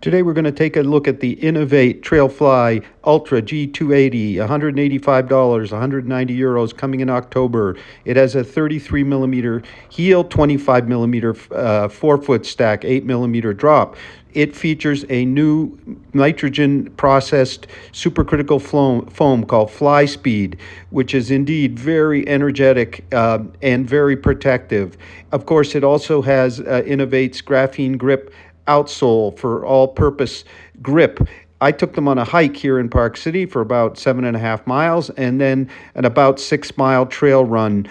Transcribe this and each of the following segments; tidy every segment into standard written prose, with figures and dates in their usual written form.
Today we're going to take a look at the Inov-8 TrailFly Ultra G280, $185, 190 euros, coming in October. It has a 33 millimeter heel, 25 millimeter forefoot stack, 8 millimeter drop. It features a new nitrogen processed supercritical foam called FlySpeed, which is indeed very energetic and very protective. Of course, it also has Inov-8's Graphene Grip Outsole for all-purpose grip. I took them on a hike here in Park City for about 7.5 miles, and then an about 6-mile trail run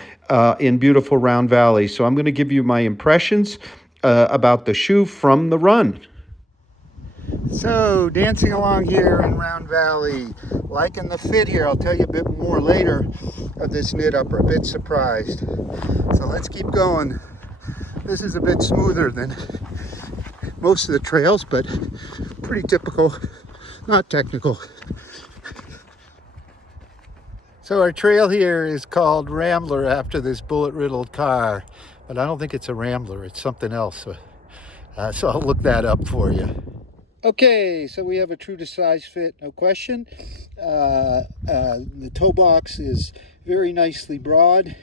in beautiful Round Valley. So I'm going to give you my impressions about the shoe from the run. So, dancing along here in Round Valley, liking the fit here. I'll tell you a bit more later of this knit upper, a bit surprised. So let's keep going. This is a bit smoother than most of the trails, but pretty typical, not technical. So our trail here is called Rambler after this bullet-riddled car, but I don't think it's a Rambler, it's something else. So I'll look that up for you. Okay, so we have a true to size fit, no question. The toe box is very nicely broad.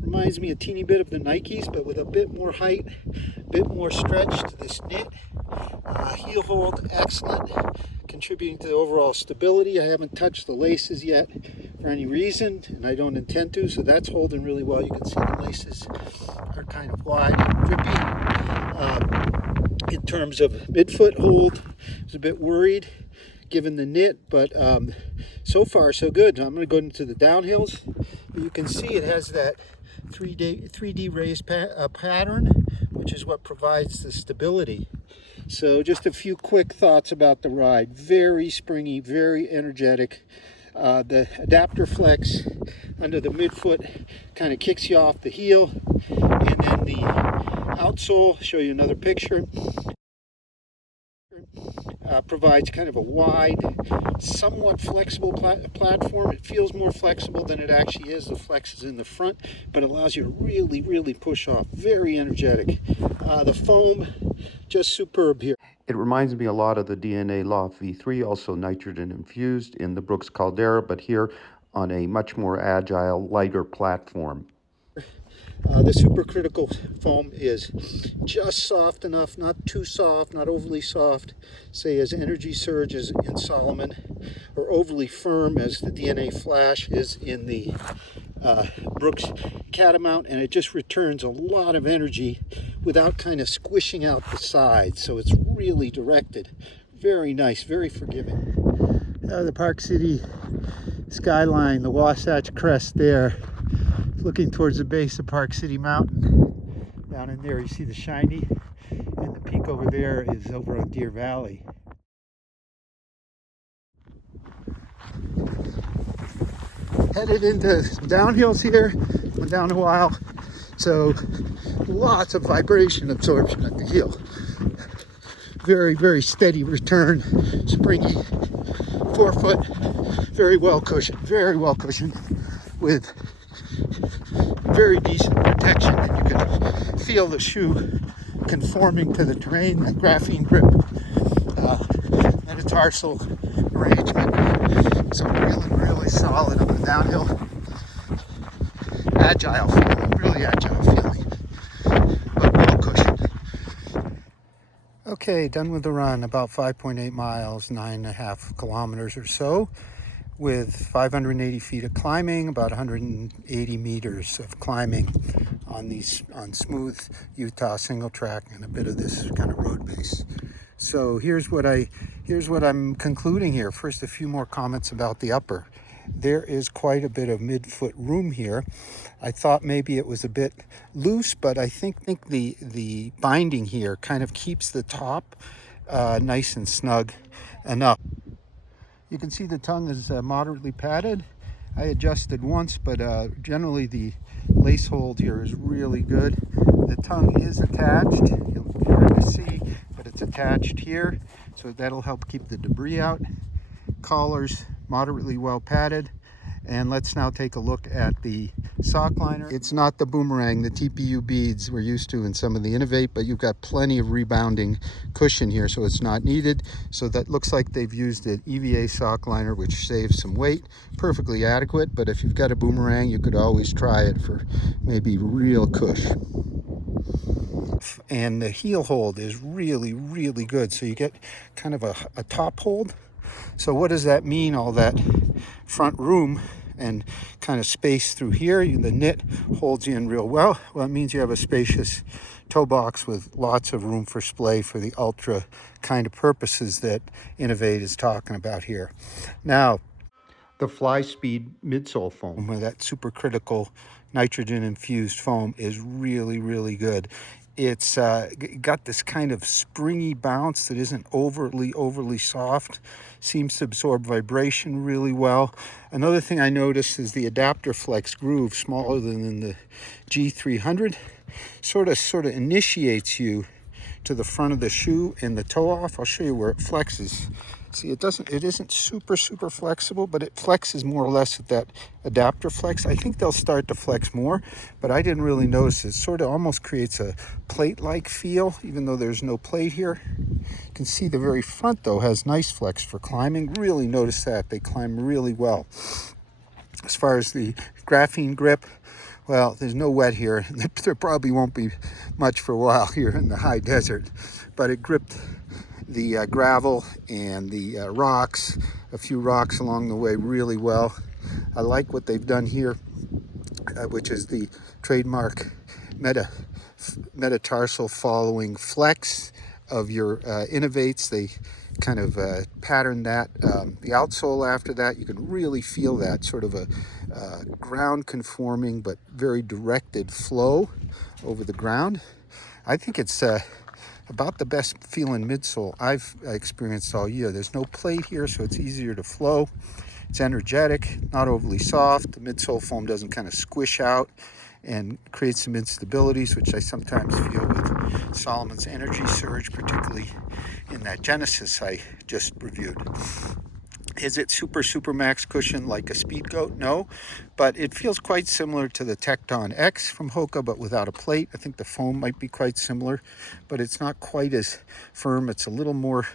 Reminds me a teeny bit of the Nikes, but with a bit more height, a bit more stretch to this knit. Heel hold, excellent, contributing to the overall stability. I haven't touched the laces yet for any reason, and I don't intend to, so that's holding really well. You can see the laces are kind of wide and grippy. In terms of midfoot hold, I was a bit worried given the knit, but so far so good. I'm going to go into the downhills, but you can see it has that 3D raised pattern, which is what provides the stability. So just a few quick thoughts about the ride. Very springy, very energetic. The adapter flex under the midfoot kind of kicks you off the heel, and then the outsole, show you another picture, provides kind of a wide, somewhat flexible platform. It feels more flexible than it actually is. The flex is in the front, but allows you to really push off. Very energetic. The foam, just superb here. It reminds me a lot of the DNA Loft V3, also nitrogen infused in the Brooks Caldera, but here on a much more agile, lighter platform. The supercritical foam is just soft enough, not too soft, not overly soft, say as Energy Surge is in Solomon, or overly firm as the DNA Flash is in the Brooks Catamount, and it just returns a lot of energy without kind of squishing out the sides, so it's really directed. Very nice, very forgiving. The Park City skyline, the Wasatch Crest there, looking towards the base of Park City Mountain. Down in there you see the shiny, and the peak over there is over on Deer Valley. Headed into some downhills here, went down a while, so lots of vibration absorption at the heel. Very steady return, springy, forefoot, very well cushioned with very decent protection, and you can feel the shoe conforming to the terrain, that graphene grip, metatarsal arrangement. So really solid up the downhill. Agile feeling, really agile feeling, but well cushioned. Okay, done with the run, about 5.8 miles, 9.5 kilometers or so, with 580 feet of climbing, about 180 meters of climbing on smooth Utah single track, and a bit of this kind of road base. So here's what I'm concluding here. First, a few more comments about the upper. There is quite a bit of midfoot room here. I thought maybe it was a bit loose, but I think the binding here kind of keeps the top nice and snug enough. You can see the tongue is moderately padded. I adjusted once, but generally the lace hold here is really good. The tongue is attached. You're hard to see, but it's attached here, so that'll help keep the debris out. Collars moderately well padded, And let's now take a look at the sock liner. It's not the boomerang, the TPU beads we're used to in some of the Inov-8, but you've got plenty of rebounding cushion here, so it's not needed. So that looks like they've used an EVA sock liner, which saves some weight. Perfectly adequate, but if you've got a boomerang, you could always try it for maybe real cush. And the heel hold is really, really good. So you get kind of a top hold. So what does that mean, all that front room and kind of space through here? The knit holds you in real well. Well, it means you have a spacious toe box with lots of room for splay for the ultra kind of purposes that Inov-8 is talking about here. Now, the FlySpeed midsole foam, with that supercritical nitrogen infused foam, is really, really good. It's got this kind of springy bounce that isn't overly soft. Seems to absorb vibration really well. Another thing I noticed is the adapter flex groove, smaller than the G300, sort of initiates you to the front of the shoe and the toe off. I'll show you where it flexes. See, it isn't super flexible, but it flexes more or less at that adapter flex. I think they'll start to flex more, but I didn't really notice. It sort of almost creates a plate-like feel, even though there's no plate here. You can see the very front, though, has nice flex for climbing. Really notice that. They climb really well. As far as the graphene grip, well, there's no wet here. There probably won't be much for a while here in the high desert, but it gripped the gravel and the rocks, a few rocks along the way, really well. I like what they've done here, which is the trademark metatarsal following flex of your Inov-8s. They kind of patterned that. The outsole after that, you can really feel that sort of a ground conforming but very directed flow over the ground. I think it's about the best feeling midsole I've experienced all year. There's no plate here, so it's easier to flow. It's energetic, not overly soft. The midsole foam doesn't kind of squish out and create some instabilities, which I sometimes feel with Solomon's Energy Surge, particularly in that Genesis I just reviewed. Is it super max cushion like a Speed Goat? No, but it feels quite similar to the Tecton X from Hoka, but without a plate. I think the foam might be quite similar, but it's not quite as firm. It's a little more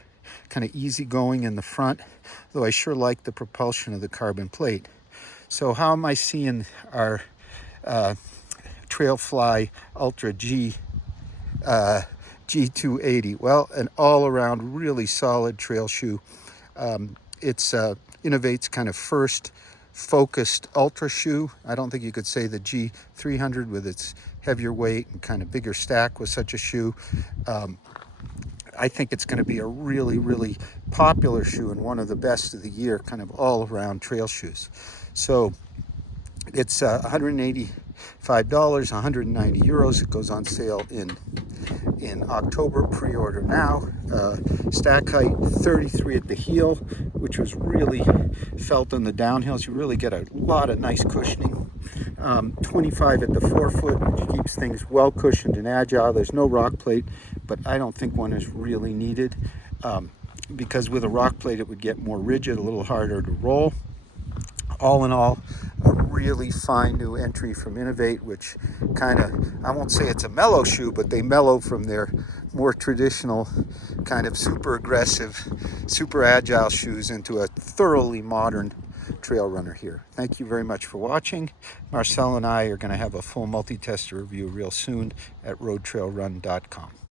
kind of easygoing in the front, though I sure like the propulsion of the carbon plate. So how am I seeing our TrailFly Ultra G G280? Well, an all-around really solid trail shoe. It's Inov-8's kind of first focused ultra shoe. I don't think you could say the G300 with its heavier weight and kind of bigger stack was such a shoe. I think it's going to be a really popular shoe and one of the best of the year, kind of all-around trail shoes. So it's $185, 190 euros. It goes on sale in October. Pre-order now. Stack height 33 at the heel, which was really felt on the downhills. You really get a lot of nice cushioning. 25 at the forefoot, which keeps things well cushioned and agile. There's no rock plate, but I don't think one is really needed, because with a rock plate it would get more rigid, a little harder to roll. All in all, a really fine new entry from Inov-8, which kind of, I won't say it's a mellow shoe, but they mellow from their more traditional kind of super aggressive, super agile shoes into a thoroughly modern trail runner here. Thank you very much for watching. Marcel and I are going to have a full multi-tester review real soon at RoadTrailRun.com.